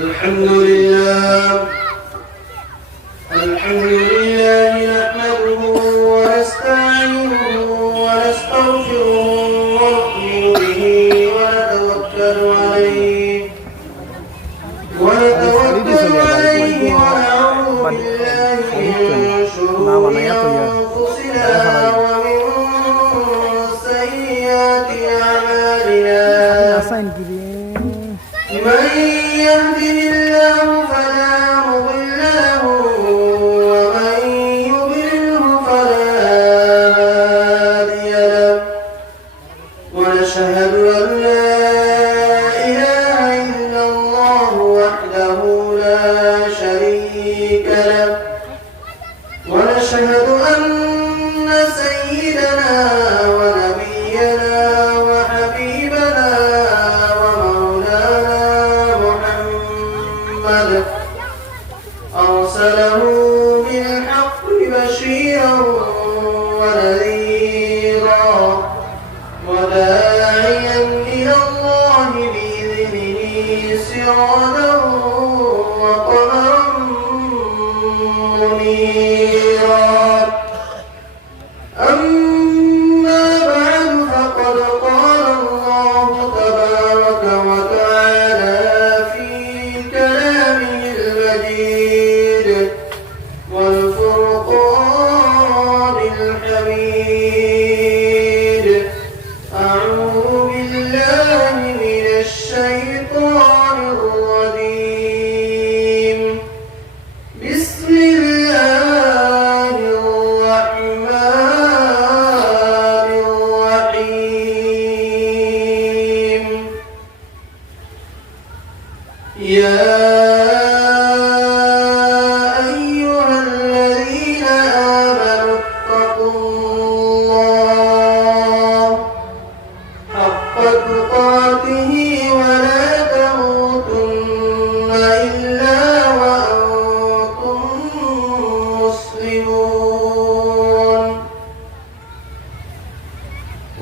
الحمد لله نحمده ونستعينه ونستغفره ونؤمن به ونتوكل عليه ونعوذ بالله من شرور أنفسنا ومن سيئات أعمالنا من يهده الله فلا مضل له ومن يضلله فلا هادي له ونشهد أن لا إله إلا الله وحده لا شريك له ونشهد أن سيدنا ونبينا وحبيبنا أرسله بالحق بشيرا ونذيرا وداعيا إلى الله بإذنه سراجا وقمرا منيرا أما بعد فقد قال الله تبارك وتعالى في كلامه المجيد والفرقان الحميد أعوذ بالله من الشيطان الرجيم بسم الله الرحمن الرحيم يا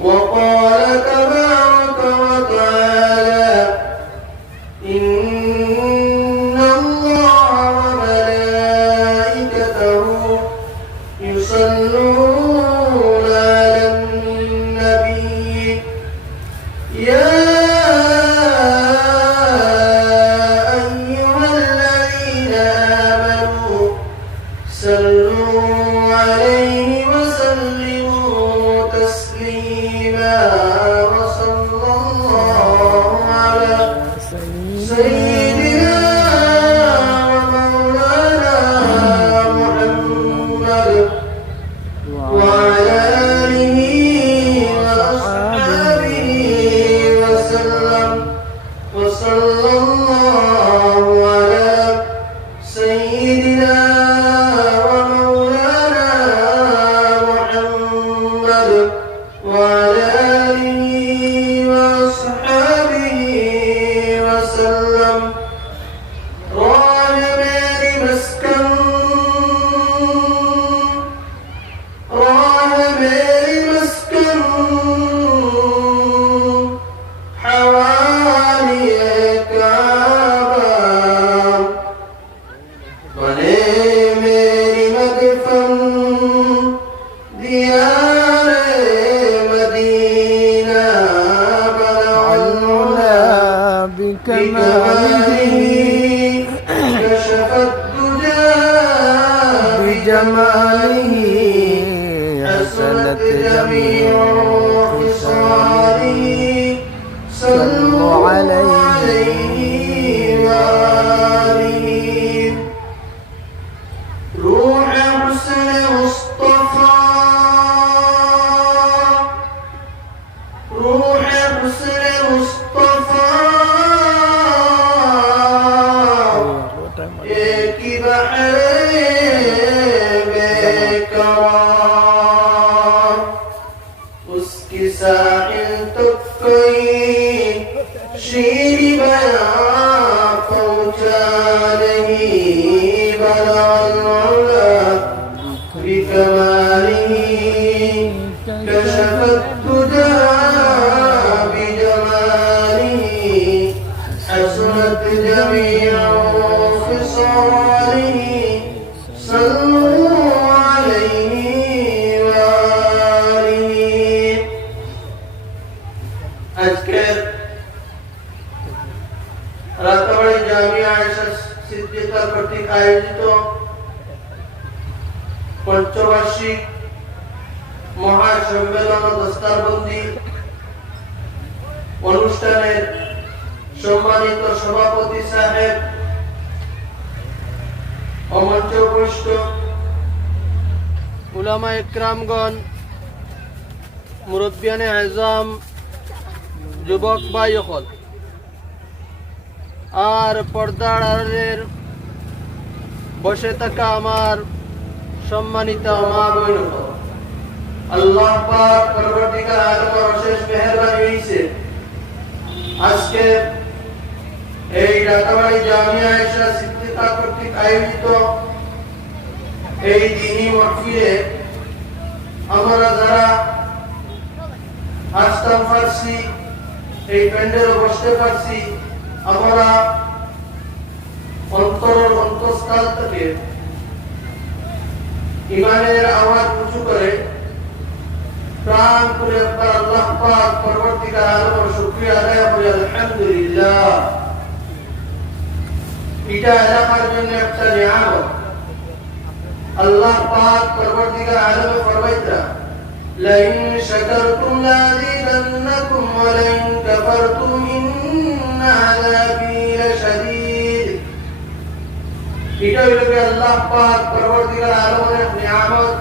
وقال تبارك وتعالى إن الله وملائكته يصلون على النبي يا أيها الذين آمنوا صلوا عليه وسلموا تسليما وصلى الله على سيدنا ومولانا محمد وعلى آله وأصحابه وسلم وصلى الله على سيدنا ومولانا محمد وعلى آله وأصحابه وسلم راح مالي مسكن حوالي الكعبة بني मेरी मदफन दियार मदीना बलगना بكماله كشف الدجى بجماله حسنت جميع خصاله صلوا عليه وآله روح حسن مصطفى روح حسن مصطفى एक बहर बेकरार আজকের রাতাবাড়ি জামিয়া আয়েশা সিদ্দিকা কর্তৃক আয়োজিত পঞ্চবার্ষিক মহাসম্মেলন ও দস্তারবন্দি অনুষ্ঠানের সম্মানিত সভাপতি সাহেব ও মঞ্চপুষ্ট উলামা ইকরামগণ, মুরব্বিয়ানে আজম, যুবক ভাই সকল আর পর্দার আড়ালের বসে থাকা আমার সম্মানিত মা বোন, আল্লাহ পাক পরবর্তীকাল আলমের অশেষ মেহেরবানি হয়েছে আজকে এই রাতাবাড়ি জামিয়া আয়েশা সিদ্দিকা কর্তৃক আয়োজিত এই দ্বীনি মাহফিলে আমরা যারা আসতাম পারছি, এই প্যান্ডেলে বসতে পারছি, আমরা অন্তরের অন্তঃস্থল থেকে ইমানের আওয়াজ উঁচু করে প্রাণ করে আল্লাহ পাক পরবর্তীকাল আলমের শুকরিয়া আদায় করি আলহামদুলিল্লাহ। এটা এলাকার জন্য একটা নিয়ামত। আল্লাহ পাক পরবর্তীকাল আলমে ফরমাইতা লাইন শাকারতুম লাযিদান্নাকুম ওয়া লাইন কাফারতুম ইন্না আযাবি লাশাদীদ। এটা হলো আল্লাহ পাক পরবর্তীকাল আলমের নিয়ামত।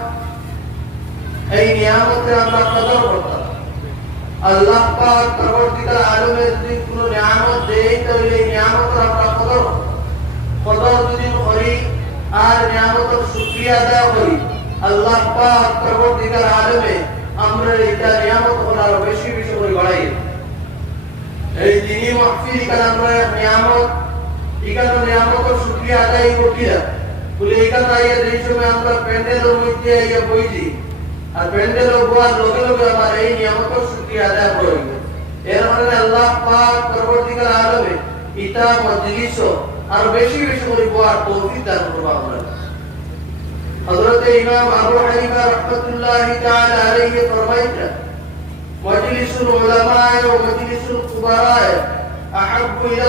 এই নিয়ামতে আমরা কদর করতাম। আল্লাহ পাক পরবর্তীকাল আলমের যদি কোনো নিয়ামত দেয় তাহলে এই নিয়ামতের আমরা কদর যদি করি আর নিয়ামতের শুকরিয়া আদায় করি, আল্লাহ পাক পরবর্তীকাল আলমে আমরা এটা নিয়ামত আরো বেশি বেশি করে বাড়াই। এই দ্বীনি মাহফিল এখানে আমরা নিয়ামত, এখানে নিয়ামতের শুকরিয়া আদায় করি না বলে এখানে আইয়া এই সময় আমরা প্যান্ডেলের মধ্যে আইয়া বইছি আর প্যান্ডেল হওয়ার লগে লগে আমার এই নিয়ামতের শুকরিয়া আদায় করি। এর মানে আল্লাহ পাক পরবর্তীকাল আলমে ইটা মজলিস আর বেশি বেশি করে বলার তৌফিক দান করবে আমরা। হযরত ইমাম আবু হানিফা রাহমাতুল্লাহি তাআলা আলাইহি ফরমাইতেন মজলিসুল উলামা ওয়া মজলিসুল কুবারা আহাব্বু ইলা